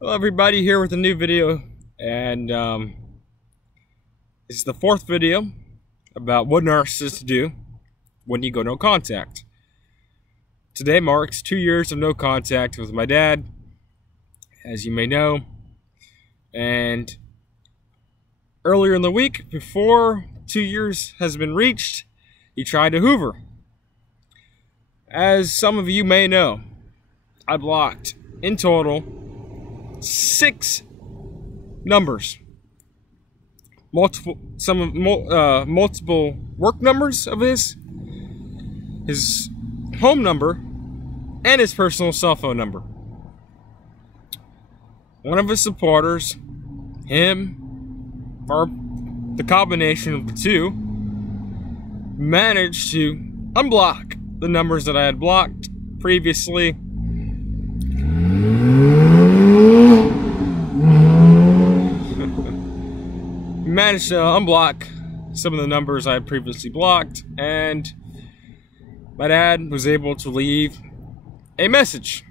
Hello everybody, here with a new video, and this is the fourth video about what narcissists do when you go no contact. Today marks 2 years of no contact with my dad, as you may know, and earlier in the week, before 2 years has been reached, he tried to hoover. As some of you may know, I blocked, in total, 6 numbers, multiple work numbers of his home number, and his personal cell phone number. One of his supporters, him, or the combination of the two, managed to unblock the numbers that I had blocked previously. Managed to unblock some of the numbers I had previously blocked, and my dad was able to leave a message.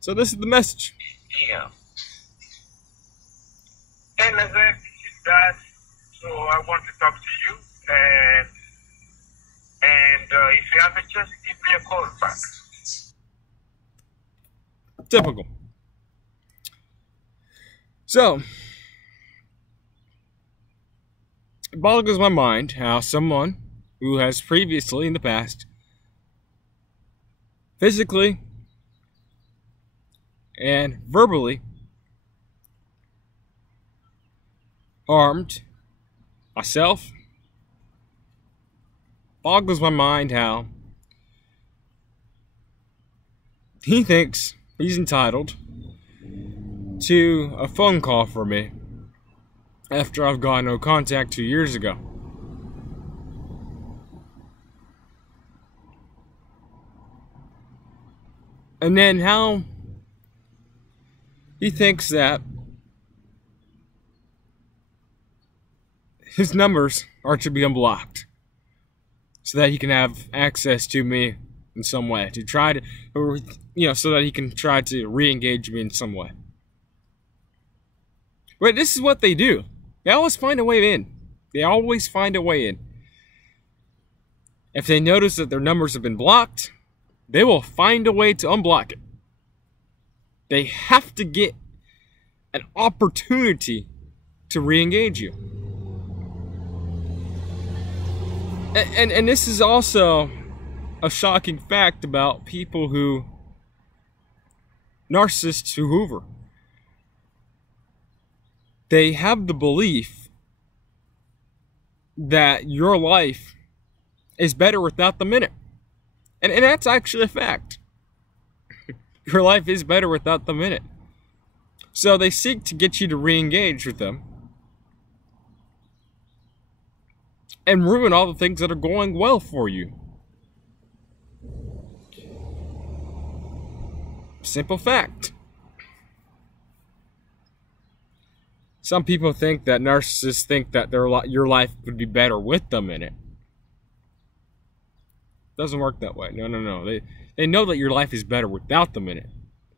So this is the message. Yeah. Hey, Lizette, this is Dad. So I want to talk to you, and if you have a chance, give me a call back. Typical. So, it boggles my mind how someone who has previously in the past physically and verbally harmed myself, boggles my mind how he thinks he's entitled to a phone call from me after I've got no contact 2 years ago. And then how he thinks that his numbers are to be unblocked so that he can have access to me in some way, to try to, or, so that he can try to re-engage me in some way. But this is what they do. They always find a way in. They always find a way in. If they notice that their numbers have been blocked, they will find a way to unblock it. They have to get an opportunity to re-engage you. And this is also a shocking fact about people who, narcissists who hoover. They have the belief that your life is better without them in it. And that's actually a fact. Your life is better without them in it. So they seek to get you to re-engage with them and ruin all the things that are going well for you. Simple fact. Some people think that narcissists think that your life would be better with them in it. Doesn't work that way. No. They know that your life is better without them in it.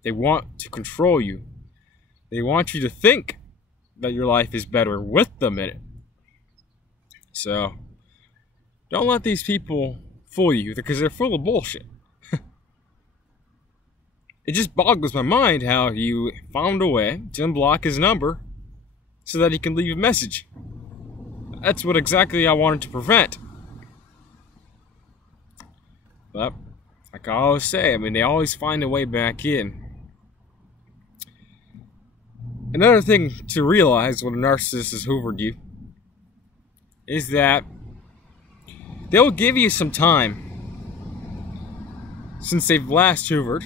They want to control you. They want you to think that your life is better with them in it. So, don't let these people fool you, because they're full of bullshit. It just boggles my mind how you found a way to unblock his number so that he can leave a message. That's what exactly I wanted to prevent. But, like I always say, they always find a way back in. Another thing to realize when a narcissist has hoovered you is that they'll give you some time since they've last hoovered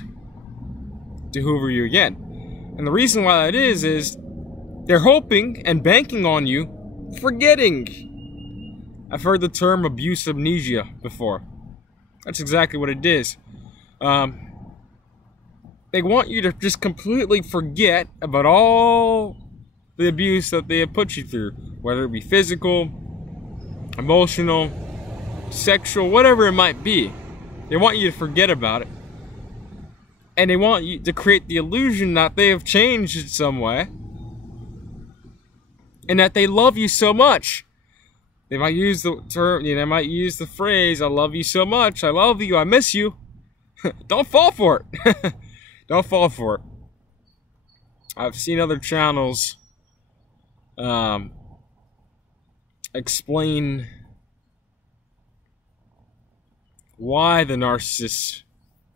to hoover you again. And the reason why that is they're hoping and banking on you forgetting. I've heard the term abuse amnesia before. That's exactly what it is. They want you to just completely forget about all the abuse that they have put you through, whether it be physical, emotional, sexual, whatever it might be. They want you to forget about it. And they want you to create the illusion that they have changed in some way. And that they love you so much. They might use the term, they might use the phrase, I love you so much, I love you, I miss you. Don't fall for it. Don't fall for it. I've seen other channels explain why the narcissists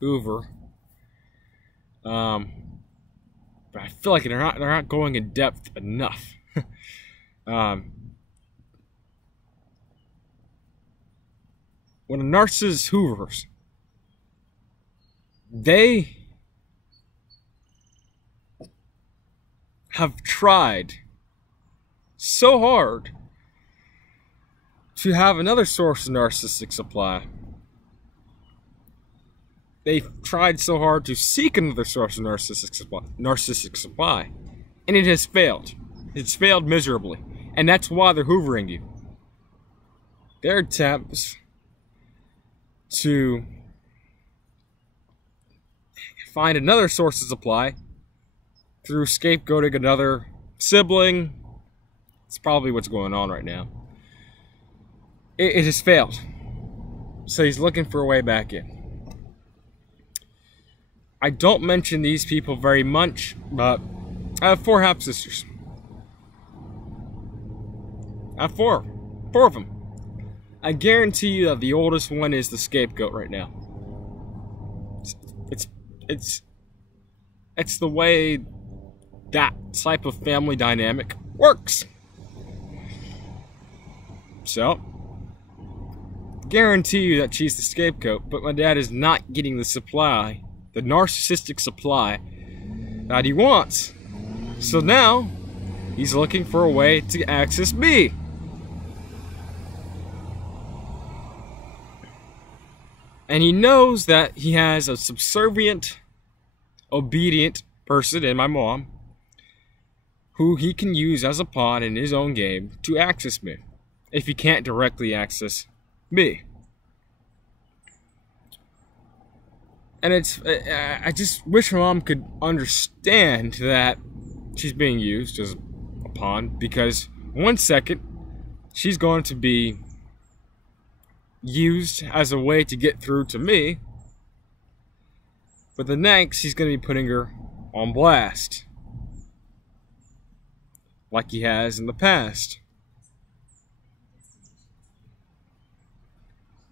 hoover. But I feel like they're not going in depth enough. When a narcissist hoovers, they have tried so hard to have another source of narcissistic supply. They've tried so hard to seek another source of narcissistic supply, and it has failed. It's failed miserably, and that's why they're hoovering you. Their attempts to find another source of supply through scapegoating another sibling. It's probably what's going on right now. It has failed. So he's looking for a way back in. I don't mention these people very much, but I have 4 half-sisters. I have 4 of them. I guarantee you that the oldest one is the scapegoat right now. It's the way that type of family dynamic works. So, guarantee you that she's the scapegoat, but my dad is not getting the supply, the narcissistic supply that he wants. So now, he's looking for a way to access me. And he knows that he has a subservient, obedient person in my mom who he can use as a pawn in his own game to access me if he can't directly access me. And I just wish my mom could understand that she's being used as a pawn, because one second she's going to be used as a way to get through to me, but the next he's going to be putting her on blast like he has in the past.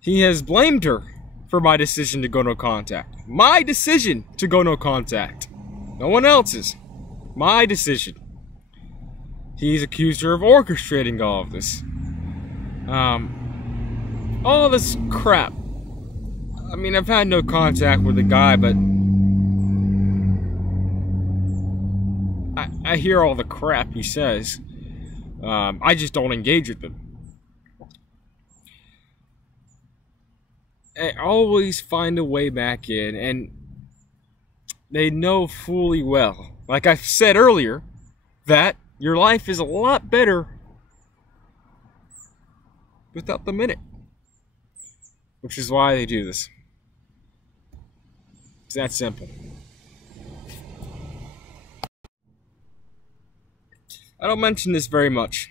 He has blamed her for my decision to go no contact. My decision to go no contact. No one else's. My decision. He's accused her of orchestrating all of this. All this crap. I mean, I've had no contact with the guy, but I hear all the crap he says. I just don't engage with him. I always find a way back in, and they know fully well, like I said earlier, that your life is a lot better without them in it. Which is why they do this. It's that simple. I don't mention this very much,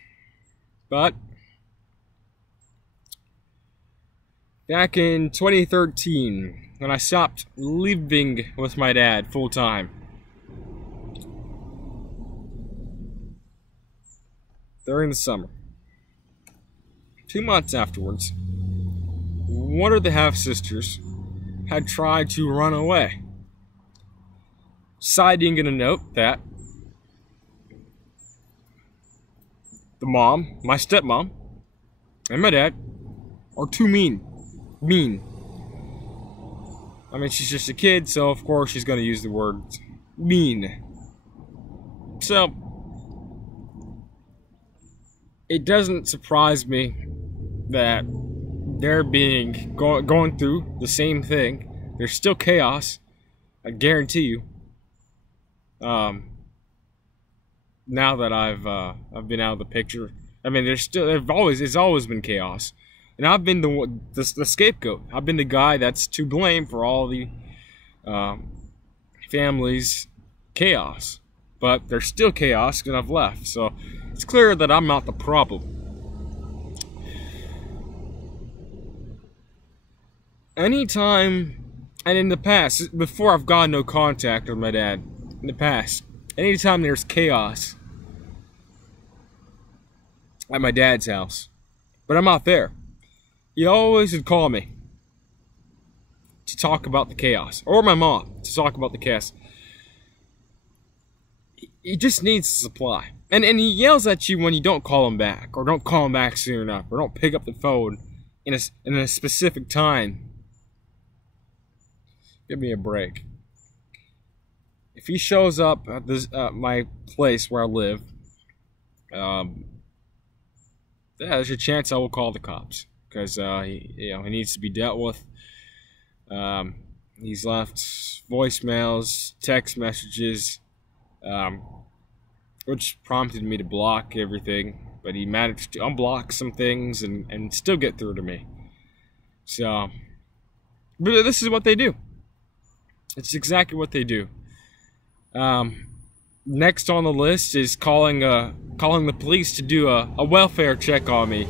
but back in 2013, when I stopped living with my dad full time, during the summer, 2 months afterwards, one of the half-sisters had tried to run away, citing in a note that the mom, my stepmom, and my dad are too mean. I mean, she's just a kid, so of course she's going to use the word mean. So, it doesn't surprise me that they're going through the same thing. There's still chaos, I guarantee you. Now that I've been out of the picture, I mean, it's always been chaos, and I've been the scapegoat. I've been the guy that's to blame for all the family's chaos. But there's still chaos because I've left. So it's clear that I'm not the problem. Anytime, and in the past, before I've gotten no contact with my dad, in the past, anytime there's chaos at my dad's house, but I'm not there, he always would call me to talk about the chaos, or my mom to talk about the chaos. He just needs a supply, and he yells at you when you don't call him back, or don't call him back soon enough, or don't pick up the phone in a specific time. Give me a break. If he shows up at this my place where I live, yeah, there's a chance I will call the cops because he needs to be dealt with. He's left voicemails, text messages, which prompted me to block everything. But he managed to unblock some things and still get through to me. So, but this is what they do. It's exactly what they do. Next on the list is calling the police to do a welfare check on me,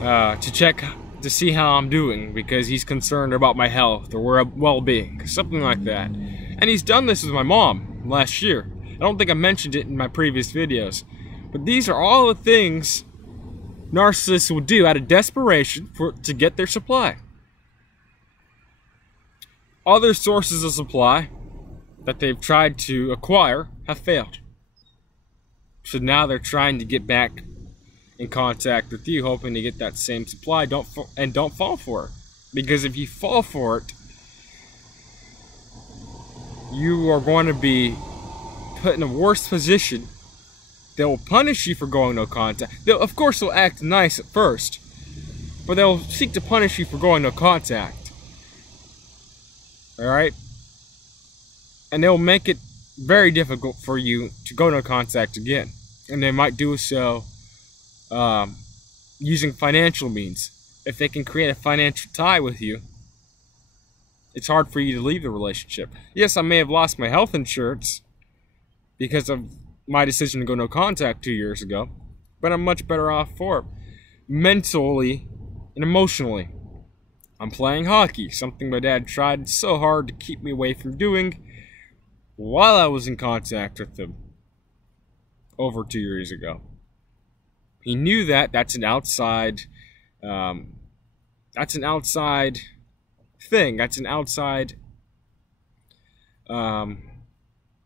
to see how I'm doing because he's concerned about my health or well-being, something like that. And he's done this with my mom last year. I don't think I mentioned it in my previous videos, but these are all the things narcissists will do out of desperation to get their supply. Other sources of supply that they've tried to acquire have failed. So now they're trying to get back in contact with you, hoping to get that same supply. Don't fall for it. Because if you fall for it, you are going to be put in a worse position. They will punish you for going no contact. Of course, they'll act nice at first, but they'll seek to punish you for going no contact. Alright? And they'll make it very difficult for you to go no contact again. And they might do so using financial means. If they can create a financial tie with you, it's hard for you to leave the relationship. Yes, I may have lost my health insurance because of my decision to go no contact 2 years ago, but I'm much better off for it. Mentally and emotionally. I'm playing hockey, something my dad tried so hard to keep me away from doing while I was in contact with him over 2 years ago. He knew that that's an outside thing. That's an outside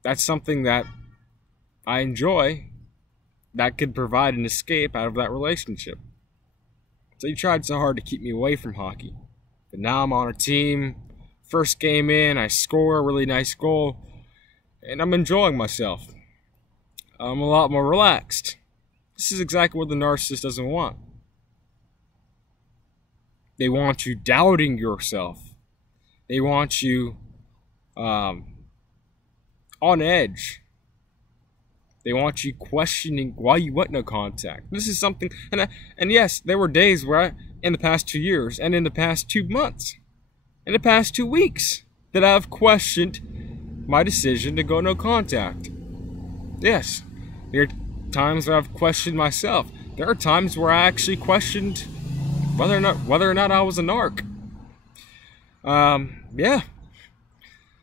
that's something that I enjoy that could provide an escape out of that relationship. So he tried so hard to keep me away from hockey. But now I'm on a team. First game in, I score a really nice goal. And I'm enjoying myself. I'm a lot more relaxed. This is exactly what the narcissist doesn't want. They want you doubting yourself. They want you on edge. They want you questioning why you went no contact. This is something, and yes, there were days where in the past 2 years, and in the past 2 months, in the past 2 weeks, that I've questioned my decision to go no contact. Yes, there are times where I've questioned myself. There are times where I actually questioned whether or not I was a narc. Yeah.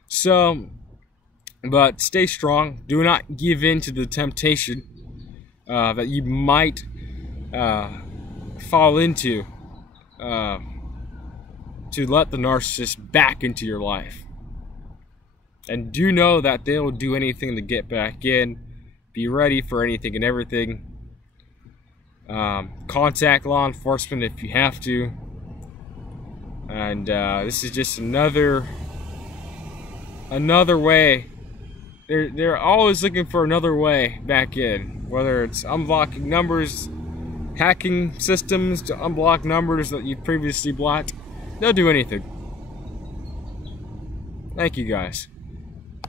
So, but stay strong. Do not give in to the temptation that you might fall into to let the narcissist back into your life. And do know that they will do anything to get back in. Be ready for anything and everything. Contact law enforcement if you have to. And this is just another way. They're always looking for another way back in. Whether it's unblocking numbers, hacking systems to unblock numbers that you've previously blocked. They'll do anything. Thank you guys.